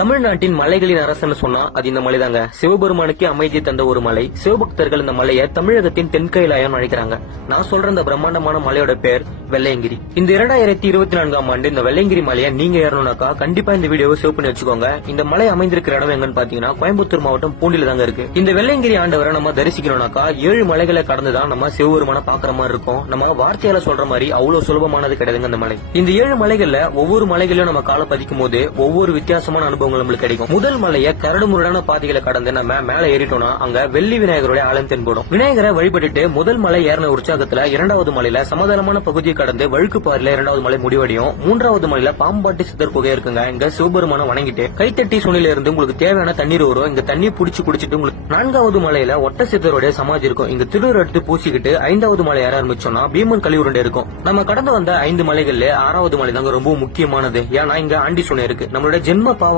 தமிழ்நாட்டின் மலைகளின் அரசன்னு சொன்னா அது இந்த மலைதாங்க. சிவபெருமானுக்கு அமைதியை தந்த ஒரு மலை. சிவபக்தர்கள் இந்த மலையை தமிழகத்தின் தென்கைலாயம் அழைக்கிறாங்க. நான் சொல்ற இந்த பிரம்மாண்டமான மலையோட பேர் வெள்ளையங்கிரி. இந்த 2024ஆம் ஆண்டு இந்த வெள்ளையங்கிரி மலையை நீங்க ஏறணும்னாக்கா கண்டிப்பா இந்த வீடியோவை சேவ் பண்ணி வச்சுக்கோங்க. இந்த மலை அமைந்திருக்கிற இடம் எங்கன்னு பாத்தீங்கன்னா கோயம்புத்தூர் மாவட்டம் பூண்டில தாங்க இருக்கு. இந்த வெள்ளையங்கிரி ஆண்டவரை நம்ம தரிசிக்கணும்னாக்கா 7 மலைகளை கடந்துதான் நம்ம சிவபெருமான பாக்குற மாதிரி இருக்கும். நம்ம வார்த்தையால சொல்ற மாதிரி அவ்வளவு சுலபமானது கிடையாதுங்க இந்த மலை. இந்த 7 மலைகள்ல ஒவ்வொரு மலைகளையும் நம்ம கால பதிக்கும் போது ஒவ்வொரு வித்தியாசமான அனுபவங்கள் நம்மளுக்கு கிடைக்கும். முதல் மலையை கரடு முரடான பாதைகளை கடந்து நம்ம மேல ஏறிட்டோம்னா அங்க வெள்ளி விநாயகருடைய ஆலயம் தென்படும். விநாயகரை வழிபட்டுட்டு முதல் மலை ஏறின உற்சாகத்துல 2வது மலையில சமதளமான பகுதியை கடந்து வழுக்கு பாறையில 2வது மலை முடிவடையும். 3வது மலையில பாம்பாட்டி சித்தர் குகை இருக்குங்க. இங்க சிவபெருமான வணங்கிட்டு கைத்தட்டி சுனில இருந்து உங்களுக்கு தேவையான தண்ணீர் வரும். இங்க தண்ணி புடிச்சு குடிச்சிட்டு உங்களுக்கு 4வது மலையில ஒட்ட சித்தருடைய சமாதி இருக்கும். இங்க திருநூறு எடுத்து பூசிக்கிட்டு 5வது மலை ஏற ஆரம்பிச்சோம்னா பீமன் கழி உருண்டை இருக்கும். நம்ம கடந்து வந்த 5 மலைகள்ல 6வது மலை தாங்க ரொம்ப முக்கியமானது. ஏன்னா இங்க ஆண்டி சுனை இருக்கு. நம்மளுடைய ஜென்ம பாவம்